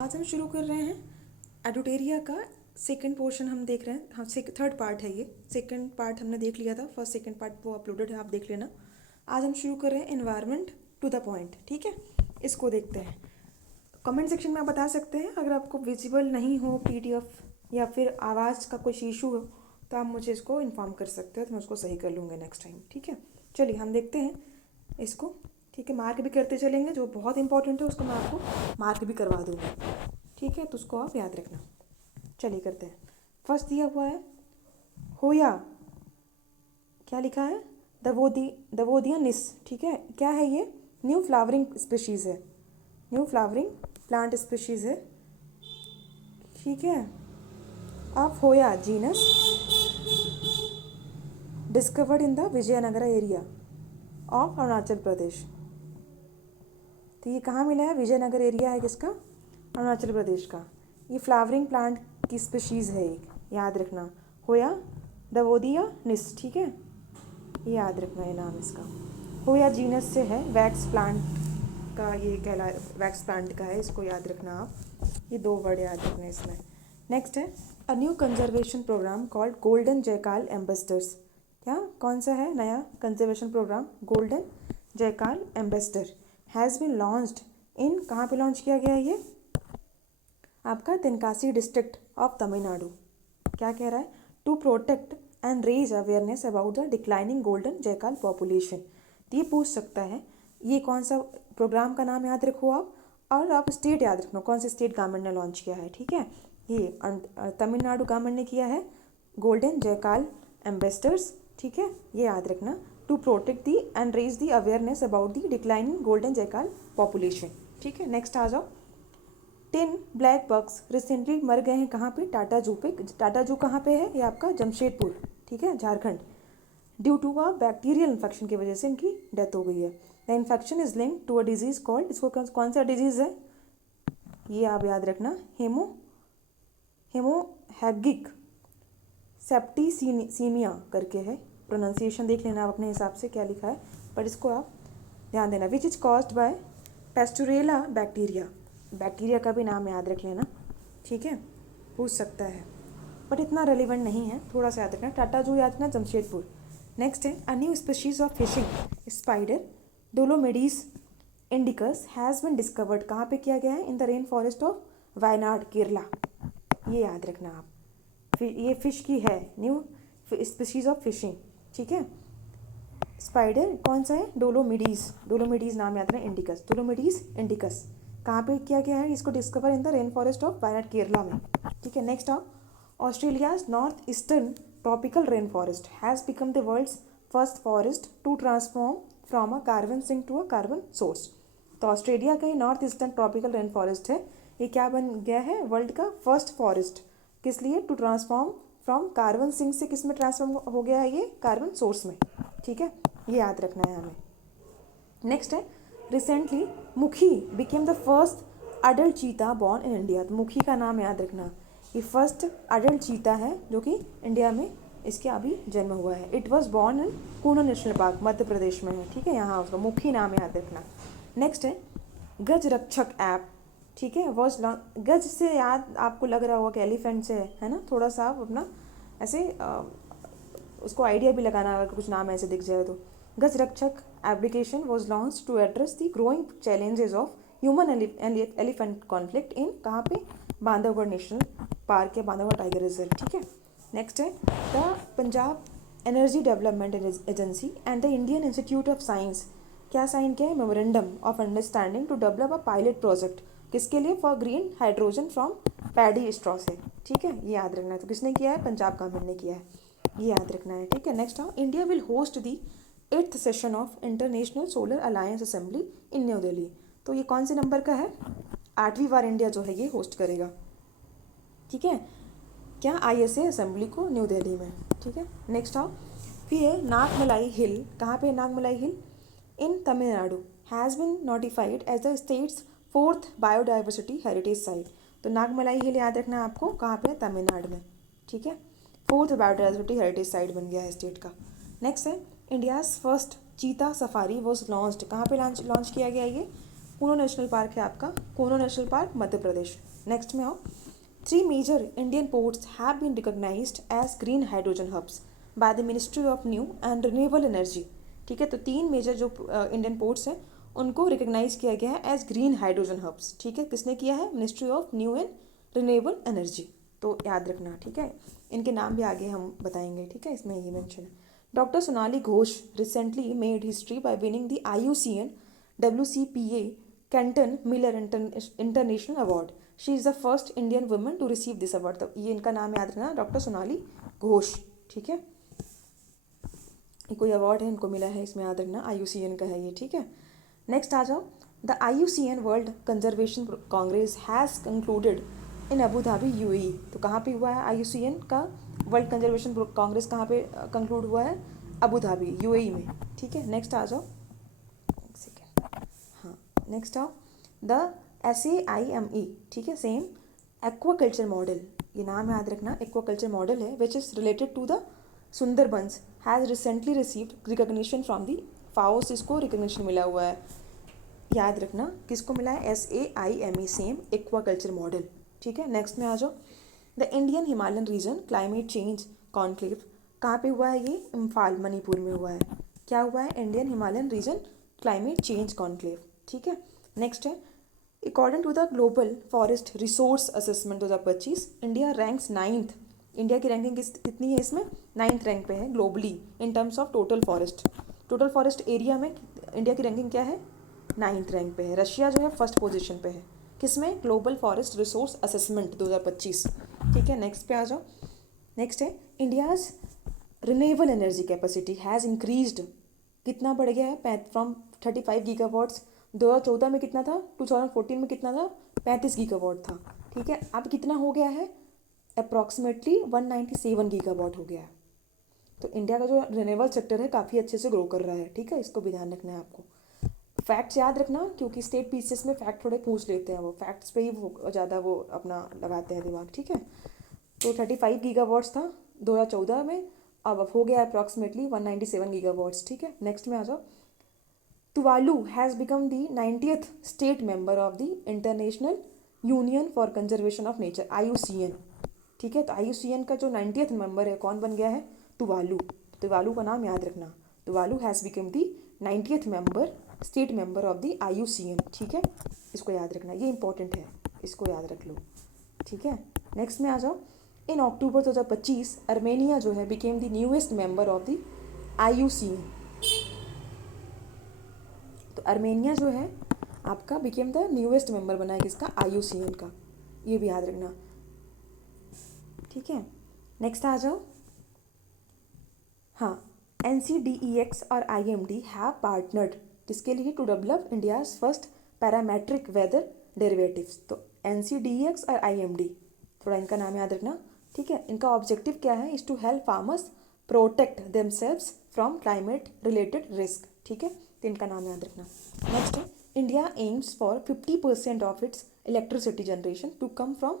आज हम शुरू कर रहे हैं एडुटेरिया का सेकंड पोर्शन हम देख रहे हैं। हाँ, थर्ड पार्ट है ये। सेकंड पार्ट हमने देख लिया था, फर्स्ट सेकंड पार्ट वो अपलोडेड है, आप देख लेना। आज हम शुरू कर रहे हैं एनवायरनमेंट टू द पॉइंट। ठीक है, इसको देखते हैं। कमेंट सेक्शन में आप बता सकते हैं अगर आपको विजिबल नहीं हो पीडीएफ या फिर आवाज़ का कुछ इशू हो तो आप मुझे इसको इन्फॉर्म कर सकते हो, तो मैं उसको सही कर लूँगी नेक्स्ट टाइम। ठीक है, चलिए हम देखते हैं इसको। ठीक है, मार्क भी करते चलेंगे, जो बहुत इंपॉर्टेंट है उसको मैं आपको मार्क भी करवा दूँगी। ठीक है, तो उसको आप याद रखना। चलिए करते हैं। फर्स्ट दिया हुआ है होया, क्या लिखा है? दवोदियनिस। ठीक है, क्या है ये? न्यू फ्लावरिंग स्पीशीज़ है, न्यू फ्लावरिंग प्लांट स्पीशीज़ है। ठीक है, of Hoya genus discovered in the Vijaynagar area of Arunachal Pradesh. तो ये कहाँ मिला है? विजयनगर एरिया है किसका? अरुणाचल प्रदेश का। ये फ्लावरिंग प्लांट की स्पीशीज़ है एक, याद रखना। होया दवोदिया निस। ठीक है, ये याद रखना है नाम इसका। होया जीनस से है, वैक्स प्लांट का ये कहला, वैक्स प्लांट का है, इसको याद रखना आप। ये दो वर्ड याद रखना इसमें। नेक्स्ट है a new conservation programme called golden jackal ambassadors. क्या कौन सा है नया conservation programme? Golden jackal ambassador has been launched in, कहाँ पे लॉन्च किया गया है ये? आपका तेनकासी डिस्ट्रिक्ट ऑफ तमिलनाडु। क्या कह रहा है? To protect and raise awareness about the declining golden jackal population. तो ये पूछ सकता है ये कौन सा प्रोग्राम का नाम याद रखो आप, और आप स्टेट याद रखना कौन से स्टेट गवर्नमेंट ने लॉन्च किया है। ठीक है, ये तमिलनाडु गवर्नमेंट ने किया है, गोल्डन जयकाल एम्बेसडर्स। ठीक है, ये याद रखना। To protect the and raise the awareness about the declining golden jackal population. ठीक है, नेक्स्ट आ जाओ। 10 ब्लैक बग्स रिसेंटली मर गए हैं कहाँ पे? टाटा जू पे। टाटा जू कहाँ पे है? ये आपका जमशेदपुर। ठीक है, Jharkhand. Due to a bacterial infection की वजह से इनकी डेथ हो गई है। The infection is linked to a disease called, इसको कौन सा डिजीज है? ये आप याद रखना, हेमोहैगिक सेप्टिसीमिया करके है। प्रोनाउंसिएशन देख लेना आप अपने हिसाब से क्या लिखा है, पर इसको आप ध्यान देना। Which is caused by Pasteurella bacteria. Bacteria का भी नाम याद रख लेना। ठीक है, पूछ सकता है, बट इतना रेलिवेंट नहीं है, थोड़ा सा याद रखना। टाटा जू याद रखना, जमशेदपुर। नेक्स्ट है a new species of fishing spider Dolomedes indicus has been discovered, कहाँ पे किया गया है? In the rain forest of Wayanad Kerala. ये याद रखना आप। ये फिश की है, न्यू स्पीशीज ऑफ फिशिंग। ठीक है, स्पाइडर कौन सा है? डोलोमिडीज। डोलोमिडीज नाम याद रखना, इंडिकस, डोलोमिडीज इंडिकस। कहाँ पे किया गया है इसको discover? In the rain forest of Wayanad Kerala में। ठीक है, नेक्स्ट आओ। Australia's north eastern tropical rain forest has become the world's first forest to transform from a carbon sink to a carbon source. तो ऑस्ट्रेलिया का ही north eastern tropical rain forest है, ये क्या बन गया है? वर्ल्ड का फर्स्ट फॉरेस्ट। किस लिए? To transform from carbon sink से किस में ट्रांसफॉर्म हो गया है? ये कार्बन सोर्स में। ठीक है, ये याद रखना है हमें। नेक्स्ट है रिसेंटली मुखी बिकेम द फर्स्ट अडल्ट चीता बॉर्न इन इंडिया। तो मुखी का नाम याद रखना, ये फर्स्ट अडल्ट चीता है जो कि इंडिया में इसके अभी जन्म हुआ है। It was born in Kuno national park, Madhya Pradesh में है। ठीक है, यहाँ उसका मुखी नाम याद रखना। नेक्स्ट है गज रक्षक ऐप। ठीक है, वॉज गज से याद आपको लग रहा होगा कि एलिफेंट से है ना, थोड़ा सा आप अपना ऐसे उसको आइडिया भी लगाना अगर कुछ नाम ऐसे दिख जाए तो। Gaj Rakshak application was launch to address the growing challenges of human elephant conflict in, कहाँ पे? बांधवगढ़ नेशनल पार्क या बांधवगढ़ टाइगर रिजर्व। ठीक है, नेक्स्ट है the Punjab energy development agency and the Indian Institute of Science, क्या साइन किया है? Memorandum of understanding to develop a pilot project, किसके लिए? For green hydrogen from paddy straw से। ठीक है, ये याद रखना है। तो किसने किया है? पंजाब गवर्नमेंट ने किया है, ये याद रखना है। ठीक है, नेक्स्ट आओ। India will host the 8th session of international solar alliance assembly in new Delhi. तो ये कौन से नंबर का है? 8वीं बार इंडिया जो है ये होस्ट करेगा। ठीक है, क्या? ISA असेंबली को न्यू दिल्ली में। ठीक है, नेक्स्ट आओ। फिर है नागमलाई हिल, कहाँ पे? Nagamalai hill in Tamil Nadu has been notified as the state's 4th biodiversity heritage site. तो नागमलाई हिल याद रखना है आपको, कहाँ पे है? तमिलनाडु में। ठीक है, 4th बायोडाइवर्सिटी हेरिटेज साइट बन गया है स्टेट का। नेक्स्ट है इंडियाज़ फर्स्ट चीता सफारी वॉज लॉन्च्ड, कहाँ पे लॉन्च किया गया ये? कूनो नेशनल पार्क है आपका, Kuno national park Madhya Pradesh. Next में आओ, 3 major Indian ports have been recognised as green hydrogen hubs by the ministry of new and renewable energy. ठीक है, तो 3 मेजर जो इंडियन पोर्ट्स हैं उनको रिकॉग्नाइज किया गया है एज ग्रीन हाइड्रोजन हब्स। ठीक है, किसने किया है? Ministry of new and renewable energy. तो याद रखना, ठीक है, इनके नाम भी आगे हम बताएंगे। ठीक है, इसमें ये मेंशन है। Doctor Sonali Ghosh recently made history by winning the IUCN WCPA Kenton Miller international award. She is the first Indian woman to receive this award. तो ये इनका नाम याद रखना, डॉक्टर सोनाली घोष। ठीक है, ये कोई अवार्ड है इनको मिला है, इसमें याद रखना IUCN का है ये। ठीक है, नेक्स्ट आ जाओ, the IUCN world conservation Congress has concluded in Abu Dhabi UAE। तो कहाँ पे हुआ है IUCN का वर्ल्ड कंजर्वेशन कांग्रेस? कहाँ पे कंक्लूड हुआ है? अबू धाबी UAE में। ठीक है, नेक्स्ट आ जाओ, एक सेकेंड, हाँ नेक्स्ट आओ, द SAIME। ठीक है, सेम एक्वाकल्चर मॉडल, ये नाम याद रखना, एक्वाकल्चर मॉडल है which is related to the Sundarbans has recently received recognition from the FAO से इसको रिकॉग्निशन मिला हुआ है। याद रखना किसको मिला है? SAIME, SAIME aquaculture model. ठीक है, नेक्स्ट में आ जाओ, the Indian Himalayan region climate change conclave कहाँ पे हुआ है? ये इम्फाल मणिपुर में हुआ है। क्या हुआ है? Indian Himalayan region climate change conclave. ठीक है, नेक्स्ट है, according to the global forest resource assessment 2025, India ranks 9th। India की रैंकिंग कितनी है इसमें? 9th रैंक पे है globally in terms of total forest. Total forest area में इंडिया की रैंकिंग क्या है? 9th रैंक पे है। रशिया जो है फर्स्ट पोजीशन पे है, किसमें? Global forest resource assessment 2025। ठीक है, नेक्स्ट पे आ जाओ, नेक्स्ट है, India's renewable energy capacity has increased. कितना बढ़ गया है? फ्रॉम 35 गीगावाट्स 2014 में कितना था? 2014 में कितना था? 35 गीगावाट था। ठीक है, अब कितना हो गया है? अप्रॉक्सीमेटली 197 गीगावाट हो गया है। तो इंडिया का जो रिन्यूएबल सेक्टर है काफ़ी अच्छे से ग्रो कर रहा है। ठीक है, इसको भी ध्यान रखना है आपको। फैक्ट्स याद रखना, क्योंकि स्टेट पीसीएस में फैक्ट थोड़े पूछ लेते हैं, वो फैक्ट्स पे ही वो ज़्यादा वो अपना लगाते हैं दिमाग। ठीक है, तो 35 गीगावाट्स था 2014 में, अब हो गया अप्रॉक्सीमेटली 197 गीगावाट्स। ठीक है, नेक्स्ट में आ जाओ, Tuvalu has become the 90th state member of the international union for conservation of nature IUCN। ठीक है, तो IUCN का जो 90th मेंबर है कौन बन गया है? तुवालू। तुवालू का नाम याद रखना, Tuvalu has become the 90th member state member of the IUCN। ठीक है, इसको याद रखना, ये इंपॉर्टेंट है, इसको याद रख लो। ठीक है, नेक्स्ट में आ जाओ, इन अक्टूबर 2025 अर्मेनिया जो है became the newest member of the IUCN। तो अर्मेनिया जो है आपका बिकेम द न्यूएस्ट मेंबर बना है किसका? IUCN का, ये भी याद रखना। ठीक है, नेक्स्ट आ जाओ, हाँ, NCDEX और IMD हैव पार्टनर्ड किसके लिए? To develop India's first parametric weather derivatives. तो NCDEX और IMD, थोड़ा इनका नाम याद रखना। ठीक है, इनका ऑब्जेक्टिव क्या है? Is to help farmers protect themselves from climate related risk. ठीक है, तो इनका नाम याद रखना। नेक्स्ट है, India aims for 50% of its electricity generation to come from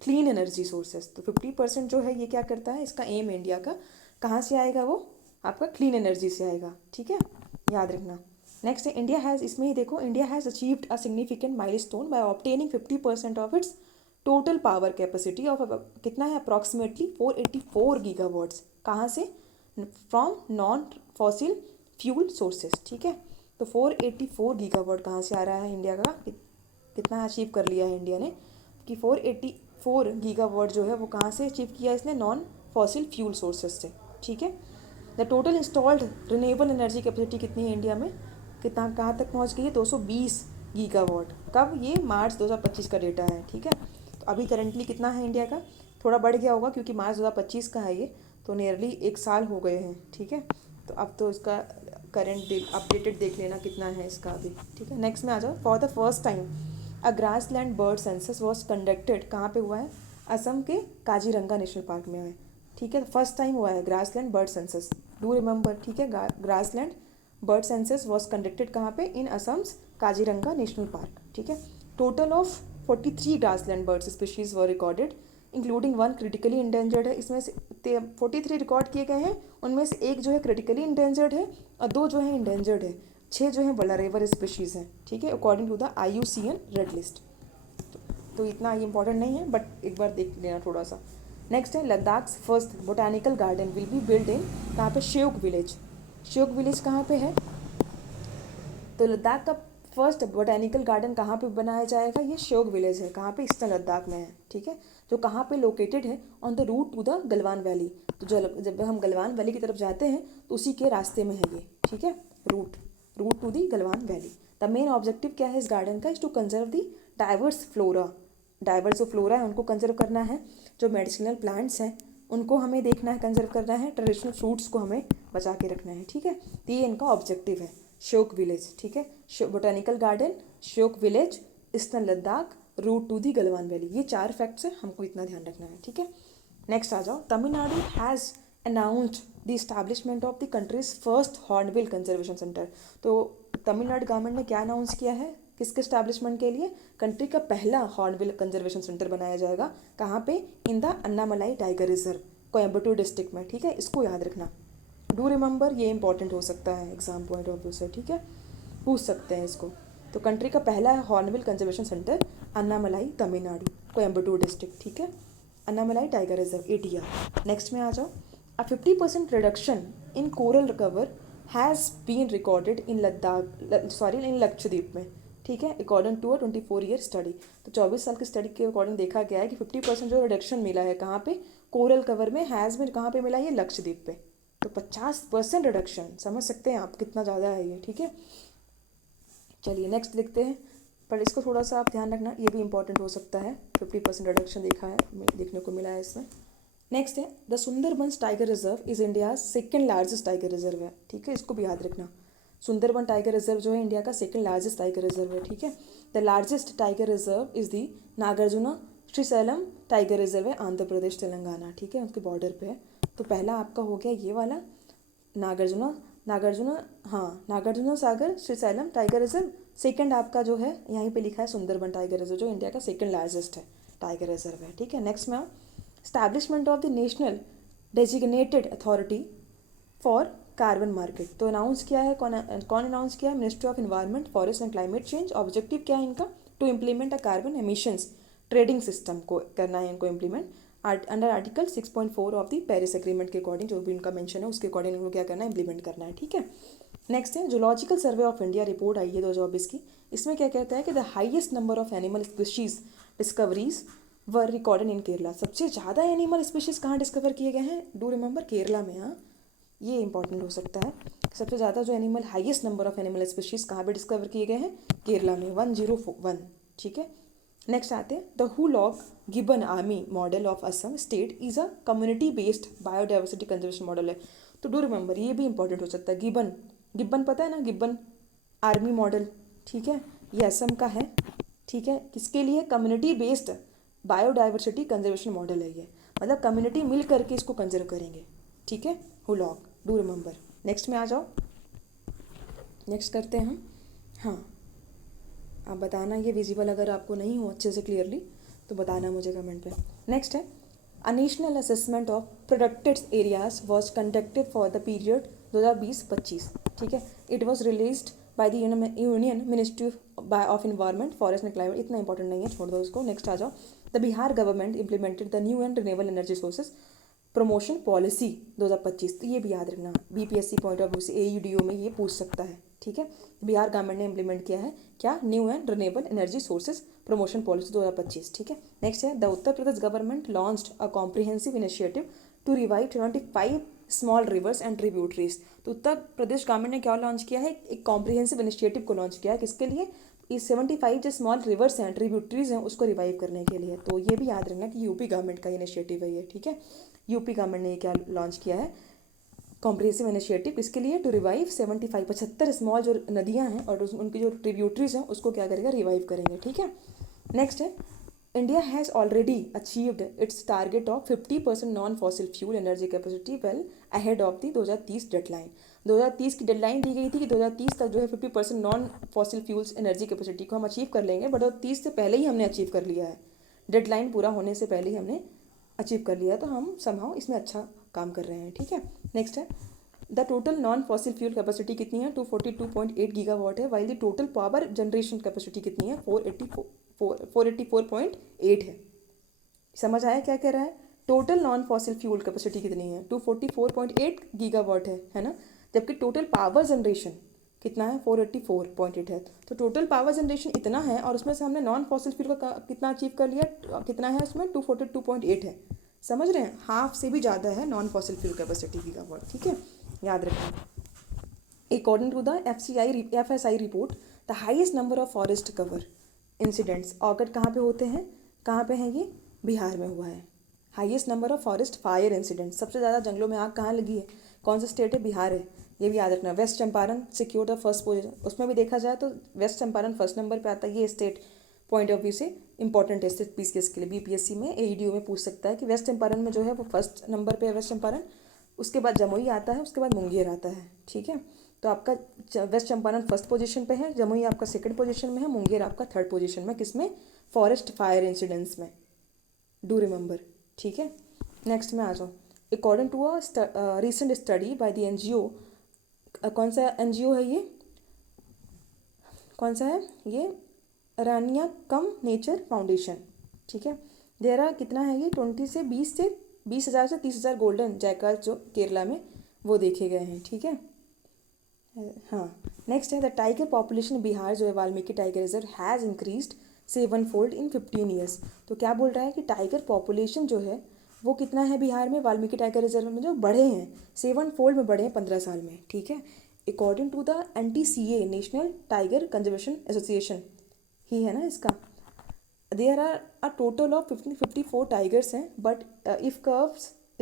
clean energy sources. तो 50% जो है ये क्या करता है? इसका एम है इंडिया का, कहाँ से आएगा वो? आपका क्लीन एनर्जी से आएगा। ठीक है, याद रखना। नेक्स्ट है, इंडिया हैज़, इसमें ही देखो, India has achieved a significant milestone by obtaining 50% of its total power capacity of कितना है? Approximately 484 gigawatts. कहाँ से? From non fossil fuel sources. ठीक है, तो 484 गीगावाट कहाँ से आ रहा है? इंडिया का कितना अचीव कर लिया है इंडिया ने कि 484 गीगावाट जो है वो कहाँ से अचीव किया इसने? नॉन फॉसिल फ्यूल सोर्सेज से। ठीक है, the total installed renewable energy capacity कितनी है इंडिया में? कितना, कहाँ तक पहुँच गई है? 220 गीगावाट। कब? ये मार्च 2025 का डेटा है। ठीक है, तो अभी करंटली कितना है इंडिया का? थोड़ा बढ़ गया होगा क्योंकि मार्च 2025 का है ये, तो नियरली 1 साल हो गए हैं। ठीक है, तो अब तो इसका करंट अपडेटेड देख लेना कितना है इसका अभी। ठीक है, नेक्स्ट में आ जाओ, for the first time a grassland bird census was conducted. कहाँ पे हुआ है? असम के काजीरंगा नेशनल पार्क में है। ठीक है, फर्स्ट टाइम हुआ है grassland bird census, do remember. ठीक है, grassland bird census was conducted कहाँ पे? इन असम्स काजीरंगा नेशनल पार्क। ठीक है, total of 43 grassland birds species were recorded including 1 critically endangered है। इसमें से 43 रिकॉर्ड किए गए हैं, उनमें से एक जो है क्रिटिकली इंडेंजर्ड है और 2 जो है इंडेंजर्ड है। 6 जो है वल्नरेबल स्पीशीज़ हैं, ठीक है, according to the IUCN red list. तो इतना ये इंपॉर्टेंट नहीं है, बट एक बार देख लेना थोड़ा सा। नेक्स्ट है Ladakh first botanical garden will be build in, कहाँ पे, श्योक विलेज। श्योक विलेज कहाँ पे है, तो लद्दाख का फर्स्ट बोटानिकल गार्डन कहाँ पे बनाया जाएगा, ये श्योक विलेज है, कहाँ पे, ईस्टर्न लद्दाख में है, ठीक है, जो कहाँ पे लोकेटेड है, on the route to the Galwan valley. तो जब हम गलवान वैली की तरफ जाते हैं तो उसी के रास्ते में है ये, ठीक है, route to the Galwan valley. The main objective क्या है इस गार्डन का, is to conserve the diverse flora. Diverse जो फ्लोरा है उनको कंजर्व करना है, जो मेडिसिनल प्लांट्स हैं उनको हमें देखना है, कंजर्व करना है, ट्रेडिशनल फ्रूट्स को हमें बचा के रखना है, ठीक है। तो ये इनका ऑब्जेक्टिव है, श्योक विलेज, ठीक है, botanical garden, Shyok village, eastern Ladakh, route to the Galwan valley. ये 4 फैक्ट्स हैं, हमको इतना ध्यान रखना है, ठीक है। नेक्स्ट आ जाओ, Tamil Nadu has announced the establishment of the countries first hornbill conservation centre. तो तमिलनाडु गवर्नमेंट ने क्या अनाउंस किया है, किसके स्टैब्लिशमेंट के लिए, कंट्री का पहला हॉर्नबिल कंजर्वेशन सेंटर बनाया जाएगा, कहाँ पे, in the Annamalai tiger reserve, Coimbatore district में, ठीक है, इसको याद रखना। डू रिमेंबर, ये इंपॉर्टेंट हो सकता है एग्जाम पॉइंट ऑफ व्यू से, ठीक है, पूछ सकते हैं इसको। तो कंट्री का पहला hornbill conservation centre Annamalai, Tamil Nadu, Coimbatore district, ठीक है, Annamalai tiger reserve, ATR। Next में आ जाओ, a 50% reduction in coral cover has been recorded in in Lakshadweep में, ठीक है, according to a 24 year study. तो 24 साल की स्टडी के अकॉर्डिंग देखा गया है कि 50% जो रिडक्शन मिला है, कहाँ पे, कोरल कवर में, हैज़ बीन कहाँ पे मिला है, ये लक्षद्वीप पे। तो 50% रिडक्शन, समझ सकते हैं आप कितना ज़्यादा है ये, ठीक है। चलिए नेक्स्ट देखते हैं, पर इसको थोड़ा सा आप ध्यान रखना, ये भी इंपॉर्टेंट हो सकता है। 50% रिडक्शन देखने को मिला है इसमें। नेक्स्ट है, the Sundarbans tiger reserve is India second largest tiger reserve है, ठीक है, इसको भी याद रखना। सुंदरबन टाइगर रिजर्व जो है इंडिया का सेकेंड लार्जेस्ट टाइगर रिजर्व है, ठीक है। The largest tiger reserve is the Nagarjuna Srisailam tiger reserve है, आंध्र प्रदेश तेलंगाना, ठीक है, उनके बॉर्डर पे है। तो पहला आपका हो गया ये वाला Nagarjuna Sagar Srisailam tiger reserve. Second आपका जो है यहीं पे लिखा है सुंदरबन टाइगर रिजर्व, जो इंडिया का सेकंड लार्जेस्ट है टाइगर रिजर्व है, ठीक है। नेक्स्ट में establishment of the national designated authority for carbon market. तो अनाउंस किया है, कौन अनाउंस किया है, ministry of environment, forest and climate change. Objective क्या है इनका, to implement a carbon emissions trading system को करना है इनको implement under article 6.4 of the Paris agreement के अकॉर्डिंग, जो भी उनका मेंशन है उसके अकॉर्डिंग उनको क्या करना है, इंप्लीमेंट करना है, ठीक है। नेक्स्ट है zoological survey of India report आई है 2024 की। इसमें क्या कहता है कि the highest number of animal species discoveries were recorded in Kerala. सबसे ज़्यादा एनिमल स्पीशीज कहाँ डिस्कवर किए गए हैं, डू रिमेंबर, केरला में। हाँ, ये इंपॉर्टेंट हो सकता है। सबसे ज़्यादा जो animal, highest number of animal species कहाँ पे डिस्कवर किए गए हैं, केरला में, 101, ठीक है। नेक्स्ट आते हैं, the hoolock gibbon army model of Assam state is a community based biodiversity conservation model है। तो डू रिमेंबर, ये भी इंपॉर्टेंट हो सकता है। गिबन पता है ना, गिबन आर्मी मॉडल, ठीक है, ये असम का है, ठीक है। किसके लिए, community based biodiversity conservation model है ये, मतलब कम्युनिटी मिल करके इसको कंजर्व करेंगे, ठीक है, हुलॉग, डू रिमेंबर। नेक्स्ट में आ जाओ, नेक्स्ट करते हैं हम। हाँ, आप बताना ये विजिबल अगर आपको नहीं हो अच्छे से क्लियरली तो बताना मुझे कमेंट पे। नेक्स्ट है, a national assessment of protected areas was conducted for the period 2020-25, ठीक है। It was released by the union ministry of environment, forest and climate. इतना इंपॉर्टेंट नहीं है, छोड़ दो इसको। नेक्स्ट आ जाओ, the Bihar government implemented the new and renewable energy sources promotion policy 2025। तो ये भी याद रखना, BPSC पॉइंट ऑफ व्यू से AUDO में ये पूछ सकता है, ठीक है। बिहार गवर्नमेंट ने इम्प्लीमेंट किया है क्या, new and renewable energy sources promotion policy 2025, ठीक है। नेक्स्ट है, the Uttar Pradesh government launched a comprehensive initiative to revive 25 small rivers and tributaries. तो उत्तर प्रदेश गवर्नमेंट ने क्या लॉन्च किया है, एक कॉम्प्रिहेंसिव इनिशिएटिव को लॉन्च किया है, किसके लिए, इस 75 जो स्मॉल रिवर्स हैं, ट्रिब्यूटरीज हैं, उसको रिवाइव करने के लिए। तो ये भी याद रखना कि यूपी गवर्नमेंट का इनिशिएटिव है ये, ठीक है। यूपी गवर्नमेंट ने क्या लॉन्च किया है, कॉम्प्रिहेंसिव इनिशिएटिव, इसके लिए टू रिवाइव 75 स्मॉल जो नदियाँ हैं और उनकी जो ट्रिब्यूटरीज हैं उसको क्या करेगा, रिवाइव करेंगे, ठीक है। नेक्स्ट है, India has already achieved it's target of 50% non fossil fuel energy capacity well ahead of the 2030 deadline. 2030 की डेडलाइन दी गई थी कि 2030 तक जो है 50% non fossil fuels energy capacity को हम अचीव कर लेंगे, बट 2030 से पहले ही हमने अचीव कर लिया है, डेडलाइन पूरा होने से पहले ही हमने अचीव कर लिया, तो हम समहाउ इसमें अच्छा काम कर रहे हैं, ठीक है। नेक्स्ट है, the total non fossil fuel capacity कितनी है 242.8 गीगावाट है, while the total power generation capacity कितनी है 484.8 है। समझ आया क्या कह रहा है? Total non fossil fuel capacity कितनी है 244.8 गीगावाट है ना, जबकि टोटल पावर जनरेशन कितना है 484.8 है। तो टोटल पावर जनरेशन इतना है और उसमें से हमने नॉन फॉसिल फ्यूल का कितना अचीव कर लिया, कितना है उसमें 242.8 है। समझ रहे हैं? हाफ से भी ज़्यादा है non fossil fuel capacity gigawatt, ठीक है, याद रखना। According to the FSI report, the highest number of forest cover incidents occurred कहाँ पे होते हैं, कहाँ पे हैं ये, बिहार में हुआ है। Highest number of forest fire incident, सबसे ज़्यादा जंगलों में आग कहाँ लगी है, कौन सा स्टेट है, बिहार है, ये भी याद रखना। West Champaran secure the first position, उसमें भी देखा जाए तो वेस्ट चंपारण फर्स्ट नंबर पे आता है। ये स्टेट पॉइंट ऑफ व्यू से इंपॉर्टेंट है स्टेट पीसीएस के लिए, बीपीएससी में AEDO में पूछ सकता है कि वेस्ट चंपारण में जो है वो फर्स्ट नंबर पे है वेस्ट चंपारण, उसके बाद जमुई आता है, उसके बाद मुंगेर आता है, ठीक है। तो आपका वेस्ट चंपारण फर्स्ट पोजीशन पे है, जमुई आपका सेकंड पोजीशन में है, मुंगेर आपका थर्ड पोजीशन में, किसमें, फॉरेस्ट फायर इंसिडेंट्स में, डू रिमेंबर, ठीक है। नेक्स्ट में आ जाओ। According to a recent study by the NGO, कौन सा NGO है ये, कौन सा है ये, रानिया कम नेचर फाउंडेशन, ठीक है। देरा कितना है ये 20,000 से 30,000 गोल्डन जैकल जो केरला में वो देखे गए हैं, ठीक है। हाँ, नेक्स्ट है द टाइगर पॉपुलेशन बिहार जो है Valmiki tiger reserve has increased 7 fold in 15 years. तो क्या बोल रहा है कि टाइगर पॉपुलेशन जो है वो कितना है बिहार में, वाल्मीकि टाइगर रिजर्व में जो बढ़े हैं 7 फोल्ड में बढ़े हैं 15 साल में, ठीक है। According to the NTCA national tiger conservation association ही है ना इसका, there are a total of 54 tigers हैं, but if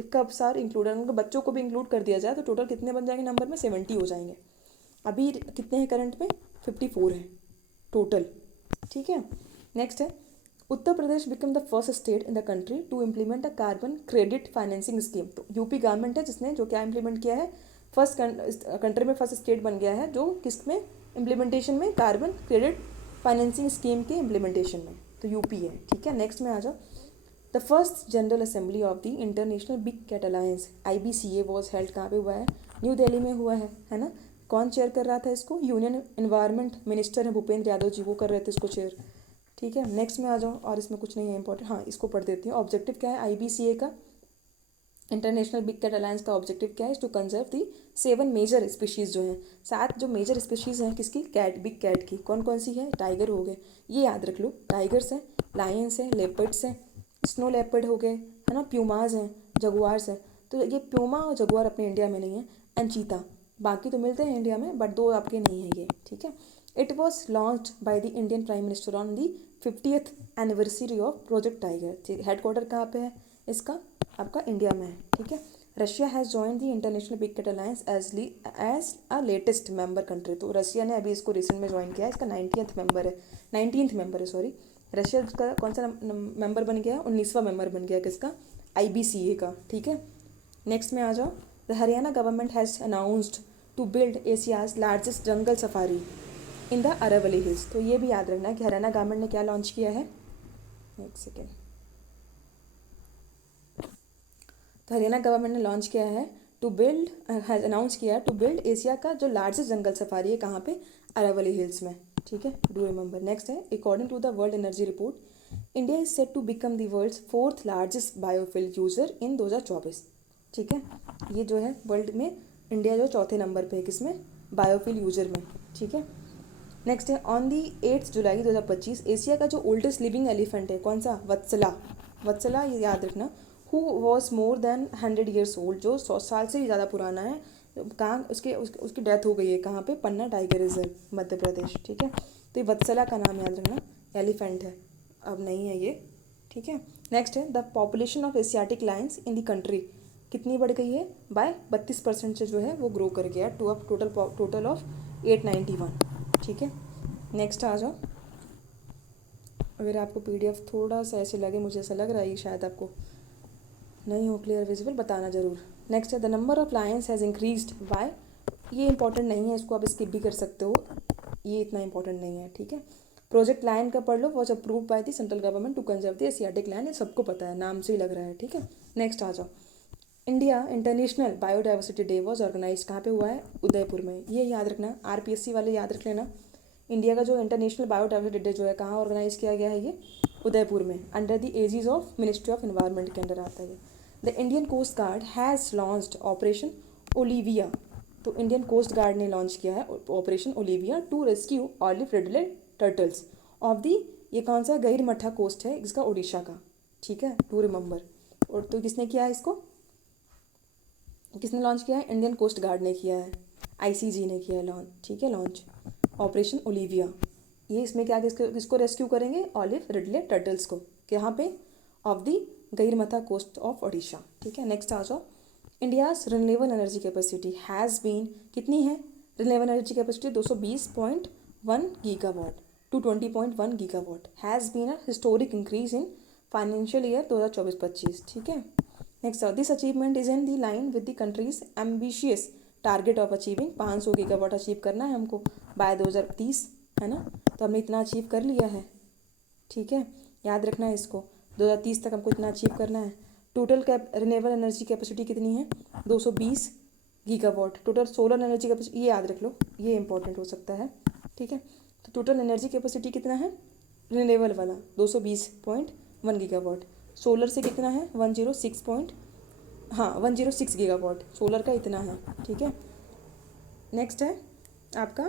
cubs are included, उनके बच्चों को भी इंक्लूड कर दिया जाए तो टोटल कितने बन जाएंगे नंबर में, 70 हो जाएंगे। अभी कितने हैं करंट में, 54 हैं टोटल, ठीक है। नेक्स्ट है Uttar Pradesh become the first state in the country to implement a carbon credit financing scheme. तो यूपी गवर्नमेंट है जिसने जो क्या इम्प्लीमेंट किया है, फर्स्ट कंट्री में फर्स्ट स्टेट बन गया है जो किस में इम्प्लीमेंटेशन में, कार्बन क्रेडिट फाइनेंसिंग स्कीम के इम्प्लीमेंटेशन में, तो यूपी है, ठीक है। नेक्स्ट में आ जाओ। The first general assembly of the international big cat alliance IBCA was held कहाँ पे हुआ है, न्यू दिल्ली में हुआ है ना। कौन चेयर कर रहा था इसको, यूनियन एनवायरनमेंट मिनिस्टर है भूपेंद्र यादव जी, वो कर रहे थे इसको चेयर, ठीक है। नेक्स्ट में आ जाओ, और इसमें कुछ नहीं है इंपॉर्टेंट, हाँ इसको पढ़ देती हूँ। ऑब्जेक्टिव क्या है IBCA का, इंटरनेशनल बिग कैट अलायंस का ऑब्जेक्टिव क्या है, to conserve the 7 major species जो हैं, 7 जो मेजर स्पीशीज़ हैं किसकी, कैट, बिग कैट की, कौन कौन सी है, टाइगर हो गए, ये याद रख लो, टाइगर्स हैं, लायंस हैं, लेपर्ड्स हैं, स्नो लेपर्ड हो गए, है ना, प्यूमाज हैं, जगुआर्स हैं। तो ये प्यूमा और जगुआर अपने इंडिया में नहीं है, एंड चीता, बाकी तो मिलते हैं इंडिया में बट 2 आपके नहीं है ये, ठीक है। It was launch by the Indian prime minister on the 50th anniversary of project tiger. Headquarter कहाँ पे है इसका, आपका इंडिया में है, ठीक है। Russia has join the international big cat alliance as a latest member country. तो रशिया ने अभी इसको रिसेंट में ज्वाइन किया है, इसका 19th मेंबर है सॉरी। रशिया का कौन सा मेंबर बन गया, 19वां मेंबर बन गया किसका, IBCA का, ठीक है। नेक्स्ट में आ जाओ। The Haryana government has announced to build Asia's largest jungle safari in the Aravalli hills. तो ये भी याद रखना है कि हरियाणा गवर्नमेंट ने क्या लॉन्च किया है, एक सेकेंड, तो हरियाणा गवर्नमेंट ने लॉन्च किया है टू बिल्ड, हैज़ अनाउंस किया टू बिल्ड एशिया का जो लार्जेस्ट जंगल सफारी है, कहाँ पे, अरावली हिल्स में, ठीक है, डू रिमेंबर। नेक्स्ट है according to the world energy report, India is set to become the world's 4th largest biofuel user in 2024, ठीक है। ये जो है वर्ल्ड में इंडिया जो चौथे नंबर पे है किसमें, बायोफ्यूल यूजर में, ठीक है। नेक्स्ट है ऑन दी 8 जुलाई 2025 एशिया का जो ओल्डेस्ट लिविंग एलिफेंट है कौन सा, वत्सला ये याद रखना, who was more than 100 years old, जो 100 साल से भी ज़्यादा पुराना है, कहाँ उसकी डेथ हो गई है, कहाँ पे, पन्ना टाइगर रिजर्व मध्य प्रदेश, ठीक है। तो ये वत्सला का नाम याद रखना, एलिफेंट है, अब नहीं है ये, ठीक है। नेक्स्ट है the population of Asiatic Lions in the country कितनी बढ़ गई है, बाय 32% से जो है वो ग्रो कर गया, टू अब टोटल ऑफ 891, ठीक है। नेक्स्ट आ जाओ। अगर आपको PDF थोड़ा सा ऐसे लगे, मुझे ऐसा लग रहा है शायद आपको नहीं हो क्लियर विजिबल, बताना ज़रूर। नेक्स्ट है the number of Lions has increased by, ये इंपॉर्टेंट नहीं है, इसको आप स्किप भी कर सकते हो, ये इतना इंपॉर्टेंट नहीं है, ठीक है। प्रोजेक्ट लायन का पढ़ लो, was approved by the central government to conserve the Asiatic lion, ये सबको पता है, नाम से ही लग रहा है, ठीक है। नेक्स्ट आ जाओ। India international biodiversity day was organise कहाँ पे हुआ है? उदयपुर में। ये याद रखना, आरपीएससी वाले याद रख लेना। इंडिया का जो इंटरनेशनल बायोडाइवर्सिटी डे जो है कहाँ ऑर्गेनाइज किया गया है? ये उदयपुर में, under the aegis of ministry of environment के अंडर आता है। The Indian coast guard has launched operation Olivia. तो इंडियन कोस्ट गार्ड ने लॉन्च किया है operation Olivia to rescue olive ridley turtles of the, ये कौन सा? गहीरमठा कोस्ट है इसका, उड़ीसा का। ठीक है, टू रिमेंबर। और तो किसने किया है इसको? किसने लॉन्च किया है? इंडियन कोस्ट गार्ड ने किया है, आईसीजी ने किया है लॉन्च। ठीक है, लॉन्च ऑपरेशन ओलिविया। ये इसमें क्या किसको रेस्क्यू करेंगे? ऑलिव रिडले टर्टल्स को। यहाँ पे? Of the Gahirmatha coast of Odisha. ठीक है, नेक्स्ट आ जाओ। India's renewable energy capacity has been, कितनी है renewable energy capacity? 220.1 gigawatt to 20.1 gigawatt has been a historic increase in financial year 2024-25। ठीक है, next this achievement is in the line with the country's ambitious target of achieving 500 gigawatt achieve करना है हमको bye 2030, है ना। तो हमने इतना अचीव कर लिया है। ठीक है, याद रखना है इसको, 2030 तक हमको इतना अचीव करना है। टोटल रिन्यूएबल एनर्जी कैपेसिटी कितनी है? 220 gigawatt. Total solar energy capacity, ये याद रख लो, ये इंपॉर्टेंट हो सकता है। ठीक है, तो टोटल एनर्जी कैपेसिटी कितना है रिन्यूएबल वाला? 220.1 गीगावाट। सोलर से कितना है? 106 गीगावाट सोलर का इतना है। ठीक है, नेक्स्ट है आपका,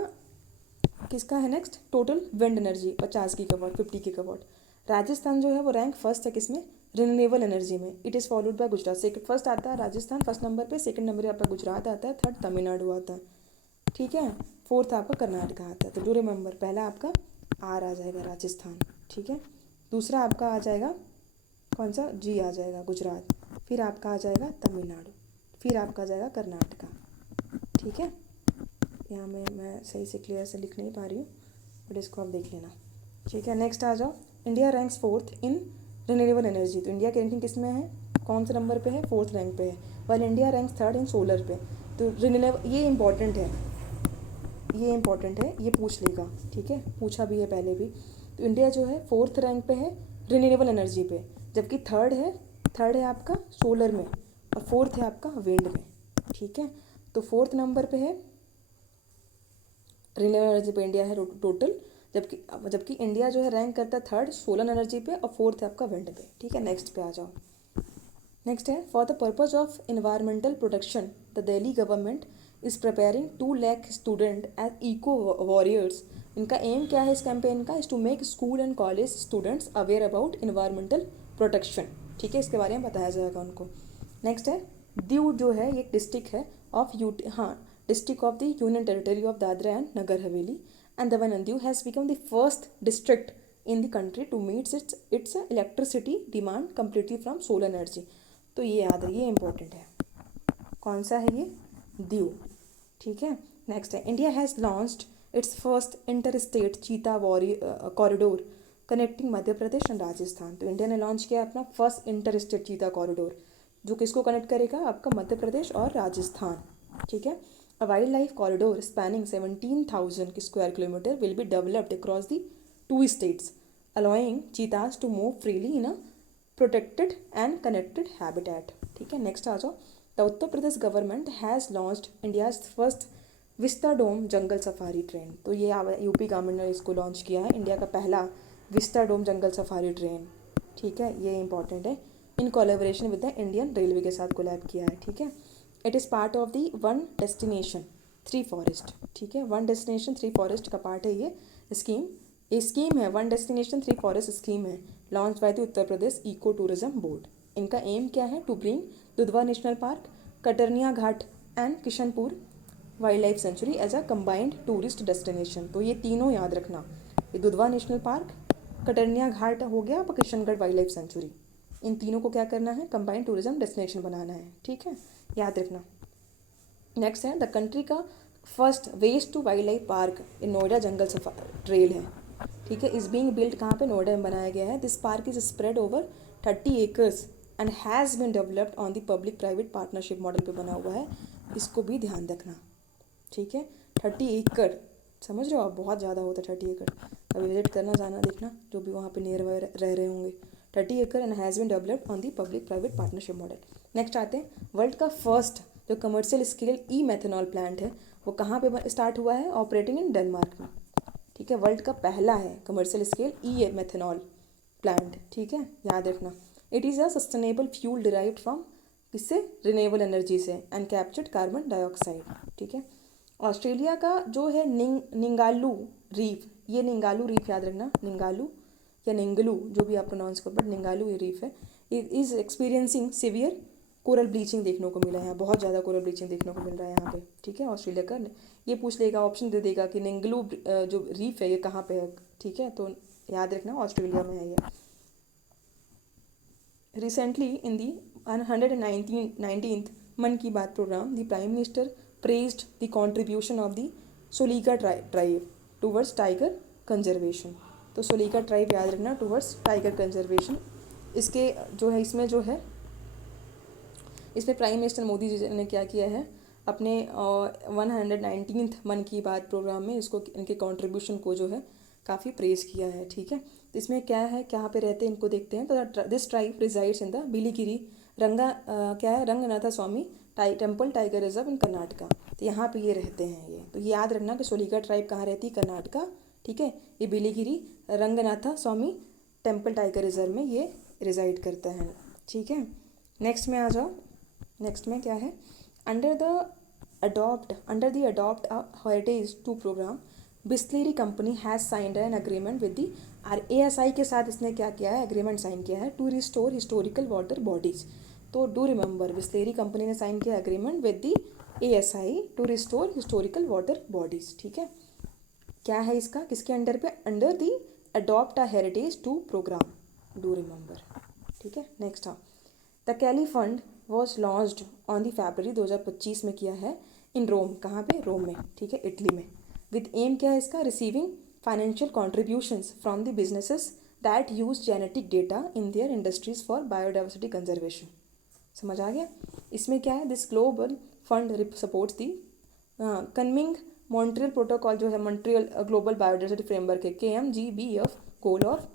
किसका है next? Total wind energy 50 gigawatt, 50 gigawatt. Rajasthan जो है वो रैंक फर्स्ट है किसमें? रिन्यूएबल एनर्जी में। It is followed by Gujarat. Second, first आता है राजस्थान फर्स्ट नंबर पे, सेकंड नंबर पे आपका गुजरात आता है, थर्ड तमिलनाडु आता है। ठीक है, फोर्थ आपका कर्नाटका आता है। तो डू रिमेंबर, पहला आपका आर आ जाएगा राजस्थान। ठीक है, दूसरा आपका आ जाएगा कौन सा? जी आ जाएगा गुजरात, फिर आपका आ जाएगा तमिलनाडु, फिर आपका आ जाएगा कर्नाटका। ठीक है, यहाँ मैं सही से क्लियर से लिख नहीं पा रही हूँ, बट इसको आप देख लेना। ठीक है, नेक्स्ट आ जाओ। India ranks fourth in renewable energy. तो इंडिया की रैंकिंग किस में है? कौन से नंबर पे है? फोर्थ रैंक पे है। While India ranks third in solar पे। तो रिन्यूएबल, ये इंपॉर्टेंट है, ये इंपॉर्टेंट है, ये पूछ लेगा। ठीक है, पूछा भी है पहले भी। तो इंडिया जो है फोर्थ रैंक पे है रिन्यूएबल एनर्जी पे, जबकि थर्ड है आपका सोलर में, और फोर्थ है आपका विंड में। ठीक है, तो फोर्थ नंबर पे है रिन्यूएबल एनर्जी पे इंडिया है टोटल, जबकि इंडिया जो है रैंक करता है थर्ड सोलर एनर्जी पे, और फोर्थ है आपका विंड पे। ठीक है, नेक्स्ट पे आ जाओ। नेक्स्ट है, for the purpose of environmental protection the Delhi government is preparing 2 lakh student as eco warriors. इनका एम क्या है इस कैंपेन का? Is to make school and college students aware about environmental protection. ठीक है, इसके बारे में बताया जाएगा उनको। नेक्स्ट है, दीव जो है ये डिस्ट्रिक्ट है of district of the union territory of Dadra and Nagar Haveli and Daman and Diu has become the first district in the country to meet its electricity demand completely from solar energy. तो ये याद है, ये इंपॉर्टेंट है। कौन सा है ये? दीव। ठीक है, नेक्स्ट है, India has launched its first inter state cheetah corridor connecting Madhya Pradesh and Rajasthan. तो इंडिया ने लॉन्च किया अपना first inter state cheetah corridor, जो किसको कनेक्ट करेगा? आपका मध्य प्रदेश और राजस्थान। ठीक है, a wildlife corridor spanning 17,000 square kilometre will be developed across the 2 states, allowing cheetahs to move freely in a protected and connected habitat. ठीक है, नेक्स्ट आ जाओ। The Uttar Pradesh government has launched India's first vistadome jungle safari train. तो ये UP government ने इसको launch किया है, इंडिया का पहला विस्टाडोम जंगल सफारी ट्रेन। ठीक है, ये इंपॉर्टेंट है, in collaboration with the Indian railway के साथ कोलैब किया है। ठीक है, it is part of the one destination 3 forest. ठीक है, वन डेस्टिनेशन 3 फॉरेस्ट का पार्ट है ये स्कीम। ये स्कीम है वन डेस्टिनेशन 3 फॉरेस्ट स्कीम है, launch by the Uttar Pradesh eco tourism board. इनका एम क्या है? To bring Dudhwa national park, कटरनिया Ghat and Kishanpur wildlife century as a combined tourist destination. तो ये तीनों याद रखना, ये दुधवा नेशनल पार्क, कटरनिया घाट हो गया, और किशनगढ़ वाइल्ड लाइफ सेंचुरी, इन तीनों को क्या करना है? कंबाइंड टूरिज्म डेस्टिनेशन बनाना है। ठीक है, याद रखना। नेक्स्ट है, द कंट्री का first waste to wildlife park in Noida jungle trail है। ठीक है, इस बीइंग बिल्ट कहाँ पे? नोएडा में बनाया गया है। This park is spread over 30 acres and has been developed on the public private partnership model पे बना हुआ है, इसको भी ध्यान रखना। ठीक है, 30 एकड़, समझ रहे हो आप? बहुत ज़्यादा होता है 30 एकड़। कभी विजिट करना, जाना, देखना, जो भी वहाँ पे नियर बाय रह रहे होंगे। 30 एकड़ and has been developed on the public private partnership model. Next आते हैं, वर्ल्ड का फर्स्ट जो commercial scale e methanol plant है वो कहाँ पे स्टार्ट हुआ है, ऑपरेटिंग इन डेनमार्क में। ठीक है, वर्ल्ड का पहला है commercial scale e methanol plant. ठीक है, याद रखना। It is a sustainable fuel derived from किससे, रिन्यूएबल एनर्जी से, एंड कैप्चर्ड कार्बन डाइऑक्साइड। ठीक है, ऑस्ट्रेलिया का जो है निंगालू रीफ, ये निंगालू रीफ याद रखना, निंगालू या निंगलू जो भी आप प्रोनाउंस करो, बट निंगालू ये रीफ है, is experiencing severe coral bleaching देखने को मिला है, बहुत ज़्यादा कोरल ब्लीचिंग देखने को मिल रहा है यहाँ पे। ठीक है, ऑस्ट्रेलिया का ये पूछ लेगा, ऑप्शन दे देगा कि निंगलू जो रीफ है ये कहाँ पे है। ठीक है, तो याद रखना ऑस्ट्रेलिया में है ये। Recently in the 119th Mann Ki Baat program the prime minister praised the contribution of the Solika tribe towards tiger conservation। तो सोलिका ट्राइब याद रखना, टूवर्ड्स टाइगर कंजर्वेशन। इसके जो है इसमें प्राइम मिनिस्टर मोदी जी ने क्या किया है, अपने 119th मन की बात प्रोग्राम में इसको, इनके कंट्रीब्यूशन को जो है काफ़ी प्रेज किया है। ठीक है, तो इसमें क्या है, कहाँ पे रहते हैं इनको देखते हैं। तो this tribe resides in the Biligiri क्या है, Ranganatha Swamy temple tiger reserve in Karnataka. तो यहाँ पे ये रहते हैं ये, तो याद रखना कि सोलिका ट्राइब कहाँ रहती है, कर्नाटका। ठीक है, ये Biligiri Ranganatha Swamy temple tiger reserve में ये रिजाइड करता है। ठीक है, नेक्स्ट में आ जाओ। नेक्स्ट में क्या है, under the adopt heritage 2 programme Bisleri company has signed an agreement with the ASI के साथ इसने क्या किया है, एग्रीमेंट साइन किया है to restore historical water bodies. तो डू रिमेंबर, बिस्लेरी कंपनी ने साइन किया agreement with the ASI to restore historical water bodies. ठीक है, क्या है इसका, किसके अंडर पे, under the adopt heritage 2 programme, do remember. ठीक है, next the Cali fund was launched on the February 2025 में किया है इन रोम, कहाँ पे, रोम में। ठीक है, इटली में। विद एम क्या है इसका, receiving financial contributions from the businesses that use genetic data in their industries for biodiversity conservation. समझ आ गया। इसमें क्या है, this global fund supports the Kunming Montreal protocol जो है, मॉन्ट्रियल ग्लोबल बायोडाइवर्सिटी फ्रेमवर्क है, KMGBF goal of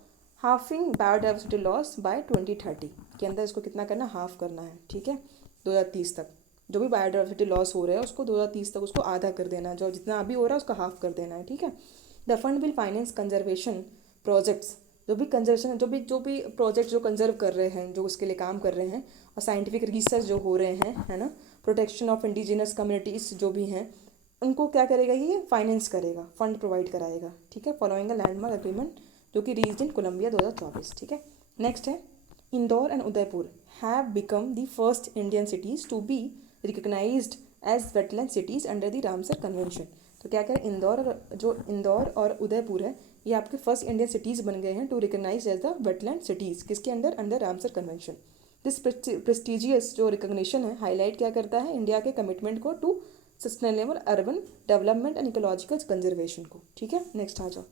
halving biodiversity loss by 2030 के अंदर इसको कितना करना, हाफ करना है। ठीक है, 2030 तक जो भी बायोडाइवर्सिटी लॉस हो रहा है उसको 2030 तक उसको आधा कर देना है, जो जितना अभी हो रहा है उसको हाफ कर देना है। ठीक है, the fund will finance conservation projects, जो भी कंजर्वेशन जो भी प्रोजेक्ट जो कंजर्व कर रहे हैं, जो उसके लिए काम कर रहे हैं, और साइंटिफिक रिसर्च जो हो रहे हैं, है ना, प्रोटेक्शन ऑफ इंडिजिनस कम्युनिटीज़ जो भी हैं, उनको क्या करेगा, ये फाइनेंस करेगा, फंड प्रोवाइड कराएगा। ठीक है, फॉलोइंग अ लैंडमार्क एग्रीमेंट जो कि रीच्ड इन कोलंबिया 2024। ठीक है, नेक्स्ट है, Indore and Udaipur have become the first Indian cities to be recognised as wetland cities under the Ramsar convention. तो क्या करें, इंदौर और उदयपुर है, ये आपके फर्स्ट इंडियन सिटीज़ बन गए हैं to recognise as the wetland cities, किसके अंदर, under Ramsar convention. This prestigious जो रिकग्निशन है, हाईलाइट क्या करता है, इंडिया के कमिटमेंट को to sustainable urban development and ecological conservation को। ठीक है, नेक्स्ट आ जाओ।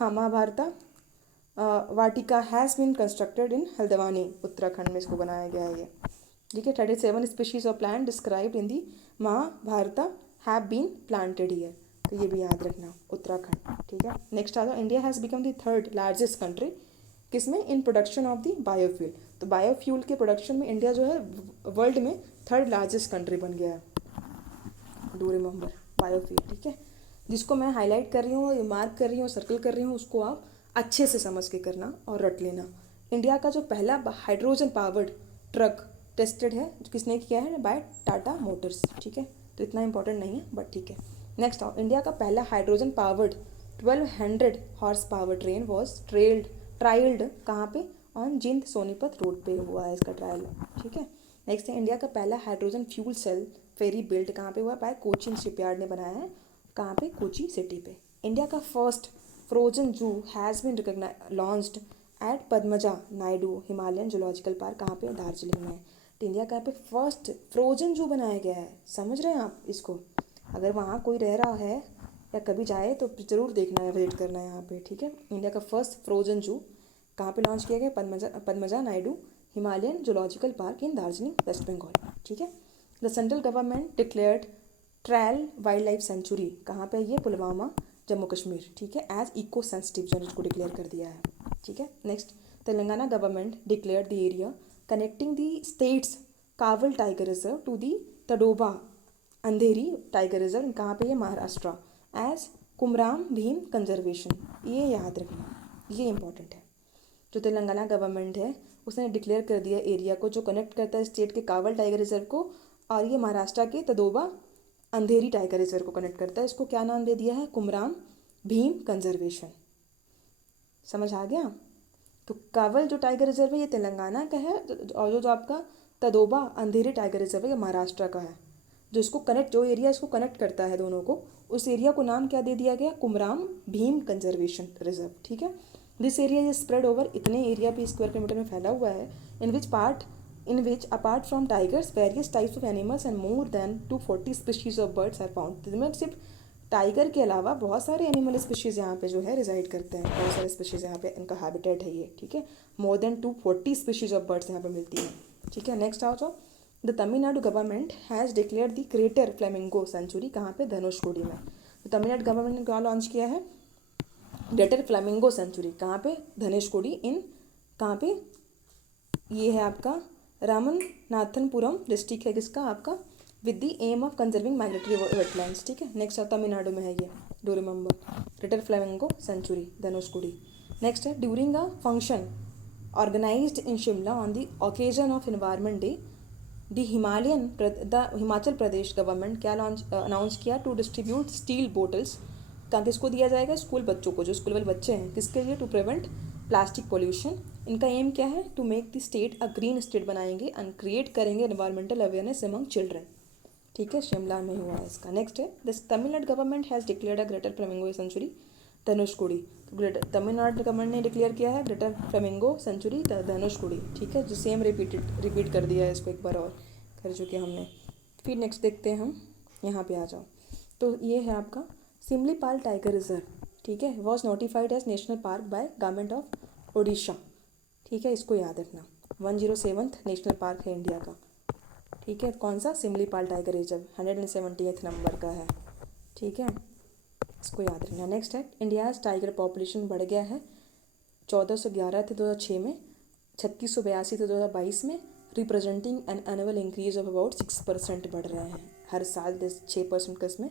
Mahabharata Vatika has been constructed in Haldwani, Uttarakhand में इसको बनाया गया है ये। ठीक है, 37 species of plant described in the Mahabharata have been planted here, तो ये भी याद रखना, उत्तराखंड। ठीक है, नेक्स्ट आ जाओ। India has become the 3rd largest country किसमें, in production of the biofuel. तो बायोफ्यूल के प्रोडक्शन में इंडिया जो है वर्ल्ड में 3rd लार्जेस्ट कंट्री बन गया है, डू रिमेंबर बायोफ्यूल। ठीक है, जिसको मैं हाईलाइट कर रही हूँ, मार्क कर रही हूँ, सर्कल कर रही हूँ, उसको आप अच्छे से समझ के करना और रट लेना। इंडिया का जो पहला हाइड्रोजन पावर्ड ट्रक टेस्टेड है, जो किसने किया है, बाय टाटा मोटर्स। ठीक है, तो इतना इंपॉर्टेंट नहीं है, बट ठीक है। नेक्स्ट आओ, इंडिया का पहला hydrogen powered 1200 horse power train was trialled कहाँ पे, ऑन जिंद सोनीपत रोड पे हुआ है इसका ट्रायल। ठीक है, नेक्स्ट है, इंडिया का पहला हाइड्रोजन फ्यूल सेल फेरी बिल्ट कहाँ पे हुआ, बाय कोचिन शिपयार्ड ने बनाया है, कहाँ पे, कोची सिटी पे। इंडिया का first frozen zoo has been launched at Padmaja Naidu Himalayan zoological park, कहाँ पे, दार्जिलिंग में। तो इंडिया का यहाँ पे फर्स्ट फ्रोजन जू बनाया गया है, समझ रहे हैं आप इसको। अगर वहाँ कोई रह रहा है या कभी जाए तो ज़रूर देखना है, विजिट करना है यहाँ पे। ठीक है, इंडिया का फर्स्ट फ्रोजन जू कहाँ पे लॉन्च किया गया, Padmaja Naidu Himalayan zoological park in Darjeeling, west Bengal. ठीक है, the central government declared Tral wildlife sanctuary कहाँ पे, ये पुलवामा जम्मू कश्मीर। ठीक है, एज इको सेंसिटिव जोन इसको डिक्लेयर कर दिया है। ठीक है, next, Telangana government declared the area connecting the state's Kaval Tiger Reserve to the Tadoba Andheri tiger reserve, कहाँ पे ये महाराष्ट्र, एज कुमराम भीम कंजर्वेशन। ये याद रखना, ये इंपॉर्टेंट है। जो तेलंगाना गवर्नमेंट है उसने डिक्लेयर कर दिया एरिया को जो कनेक्ट करता है स्टेट के कावल टाइगर रिजर्व को, और ये महाराष्ट्र के तदोबा अंधेरी टाइगर रिजर्व को कनेक्ट करता है। इसको क्या नाम दे दिया है? कुमराम भीम कंजर्वेशन। समझ आ गया? तो कावल जो टाइगर रिजर्व है ये तेलंगाना का है, और जो आपका तदोबा अंधेरी टाइगर रिजर्व है ये महाराष्ट्र का है। जो इसको कनेक्ट, जो एरिया इसको कनेक्ट करता है दोनों को, उस एरिया को नाम क्या दे दिया गया? Kumram Bheem conservation reserve. ठीक है। This area is spread over, इतने एरिया पे स्क्वायर किलोमीटर में फैला हुआ है, in which apart from tigers various types of animals and more than 240 species of birds are found. इसमें सिर्फ टाइगर के अलावा बहुत सारे एनिमल स्पीशीज़ यहाँ पे जो है रिजाइड करते हैं, बहुत सारे स्पीशीज़ यहाँ पे इनका हैबिटेट है ये। ठीक है। More than 240 species of birds यहाँ पे मिलती है। ठीक है। नेक्स्ट आओ जाओ। The Tamil Nadu government has declare the greater flamingo sanctuary, कहाँ पे? धनुषकोडी में। तो तमिलनाडु गवर्नमेंट ने क्या लॉन्च किया है? ग्रेटर फ्लेमिंगो सेंचुरी, कहाँ पे? धनुषकोडी इन, कहाँ पे? ये है आपका रामनाथनपुरम डिस्ट्रिक्ट है किसका? आपका, with the aim of conserving migratory wetlands. ठीक है। नेक्स्ट तमिलनाडु में है ये, do remember, greater flamingo sanctuary Dhanushkodi. Next है, during a function organised in Shimla on the occasion of environment day, the Himachal Pradesh government क्या अनाउंस किया? टू डिस्ट्रीब्यूट स्टील बोटल्स, कहाँ किसको दिया जाएगा? स्कूल बच्चों को, जो स्कूल वाले बच्चे हैं, किसके लिए? To prevent plastic pollution. इनका एम क्या है? To make the state a green state बनाएंगे एंड क्रिएट करेंगे एनवायरमेंटल अवेयरनेस अमंग चिल्ड्रन। ठीक है। शिमला में हुआ है इसका। नेक्स्ट है, this Tamil Nadu government has declared a greater flamingo sanctuary Dhanushkodi. तो ग्रेटर तमिलनाडु गवर्नमेंट ने डिक्लेयर किया है ग्रेटर फ्लेमिंगो सेंचुरी धनुषकोडी। ठीक है। जो सेम रिपीट कर दिया है इसको, एक बार और कर चुके हमने। फिर नेक्स्ट देखते हैं हम, यहाँ पे आ जाओ। तो ये है आपका सिमलीपाल टाइगर रिजर्व। ठीक है। Was notified as national park by government of Odisha. ठीक है। इसको याद रखना, 107th नेशनल पार्क है इंडिया का। ठीक है। कौन सा? Similipal tiger reserve, 178th number का है। ठीक है। इसको याद रखना। नेक्स्ट है, इंडियाज़ टाइगर पॉपुलेशन बढ़ गया है, 1411 थे 2006 में, 3682 थे 2022 में, representing an annual increase of about 6% बढ़ रहे हैं। हर साल 6% का इसमें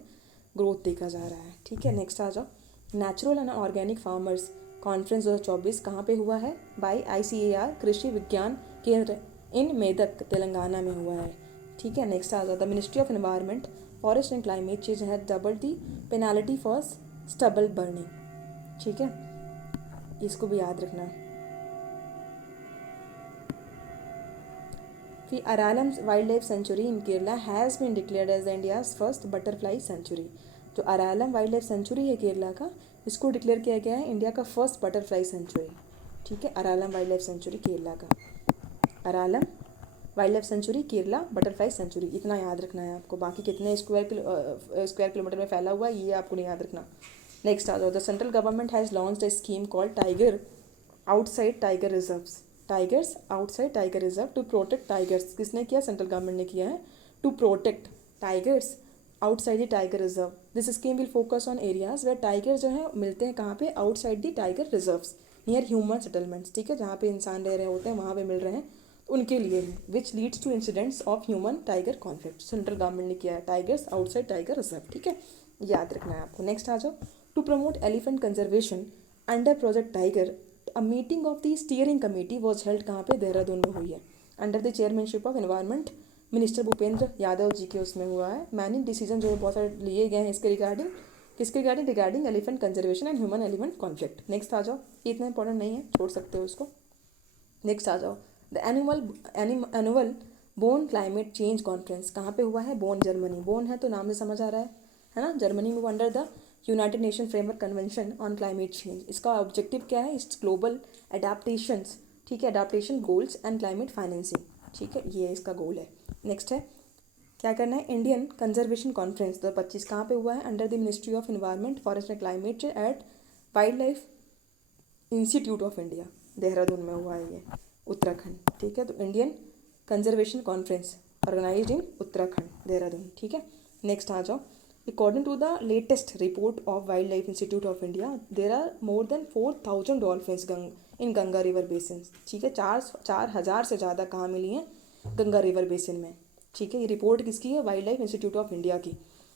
ग्रोथ देखा जा रहा है। ठीक है। नेक्स्ट आ जाओ। Natural and organic farmers conference 2024 कहाँ पे हुआ है? बाय ICAR कृषि विज्ञान केंद्र इन मेदक तेलंगाना में हुआ है। ठीक है। नेक्स्ट आ जाओ। The ministry of environment forest and climate change has double the penalty for stubble burning. ठीक है। इसको भी याद रखना। फिर Aralam wildlife sanctuary in Kerala has been declared as India's first butterfly sanctuary. जो अरालम वाइल्ड लाइफ सेंचुरी है केरला का, इसको डिक्लेयर किया गया है इंडिया का फर्स्ट बटरफ्लाई सेंचुरी। ठीक है। Aralam wildlife sanctuary Kerala का, Aralam wildlife sanctuary Kerala butterfly sanctuary, इतना याद रखना है आपको। बाकी कितने स्क्वायर किलोमीटर में फैला हुआ है ये आपको नहीं याद रखना। नेक्स्ट आ जाओ। The central government has launched a scheme called tiger outside tiger reserves, tigers outside tiger reserve to protect tigers. किसने किया? सेंट्रल गवर्नमेंट ने किया है, to protect tigers outside the tiger reserve. This scheme will focus on areas where tiger जो है मिलते हैं कहाँ पे? Outside the tiger reserves near human settlements. ठीक है। जहाँ पे इंसान रह रहे होते हैं वहाँ पे मिल रहे हैं, उनके लिए है। Which leads to incidents of human tiger conflict. Central government ने किया है टाइगर्स आउटसाइड टाइगर रिजर्व। ठीक है। याद रखना है आपको। नेक्स्ट आ जाओ। To promote elephant conservation under project tiger, a meeting of the steering committee was held कहाँ पे? देहरादून में हुई है, under the chairmanship of environment minister Bhupender Yadav ji के उसमें हुआ है। मैनी डिसीजन जो है बहुत सारे लिए गए हैं इसके रिगार्डिंग, किसके regarding? Regarding elephant conservation and human elephant conflict. Next आ जाओ। इतना इंपॉर्टेंट नहीं है, छोड़ सकते हो इसको। नेक्स्ट आ जाओ। The annual bone climate change conference कहाँ पे हुआ है? Bone, Germany. बोन है तो नाम से समझ आ रहा है ना? जर्मनी में under the United nation framework convention on climate change. इसका ऑब्जेक्टिव क्या है? It's global adaptations. ठीक है। Adaptation goals and climate financing. ठीक है। ये इसका गोल है। नेक्स्ट है, क्या करना है? इंडियन कंजर्वेशन कॉन्फ्रेंस 2025 कहाँ पे हुआ है? Under the ministry of environment forest and climate at wildlife institute of India, Dehradun में हुआ है ये, उत्तराखंड। ठीक है। तो Indian conservation conference organised in Uttarakhand, Dehradun. ठीक है। नेक्स्ट आ जाओ। According to the latest report of Wildlife Institute of India, there are more than 4,000 dolphins in Ganga river basin. ठीक है, 4,000 से ज़्यादा कहाँ मिली हैं, गंगा रिवर बेसिन में। ठीक है, ये रिपोर्ट किसकी है, wildlife institute of India की।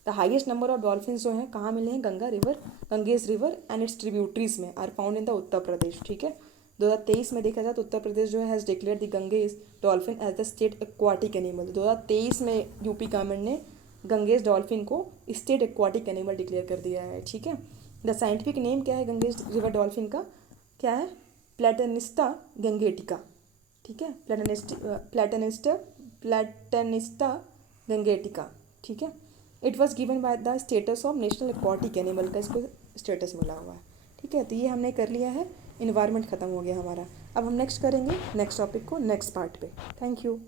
The highest number of dolphin जो हैं कहाँ मिले हैं, Ganges river and its tributaries में are found in the Uttar Pradesh. ठीक है, 2023 में देखा जाए तो उत्तर प्रदेश जो है has declare the Ganges dolphin as the state aquatic animal. 2023 में यूपी गवर्नमेंट ने गंगेज डॉल्फिन को स्टेट एक्वाटिक एनिमल डिक्लेयर कर दिया है। ठीक है, द साइंटिफिक नेम क्या है गंगेज रिवर डॉल्फिन का, क्या है, प्लेटनिस्टा गंगेटिका। ठीक है, प्लेटनिस्टा गंगेटिका। ठीक है, it was given by the status of national aquatic animal का इसको स्टेटस मिला हुआ है। ठीक है, तो ये हमने कर लिया है, इन्वायरमेंट ख़त्म हो गया हमारा। अब हम नेक्स्ट करेंगे नेक्स्ट टॉपिक को नेक्स्ट पार्ट पे। Thank you.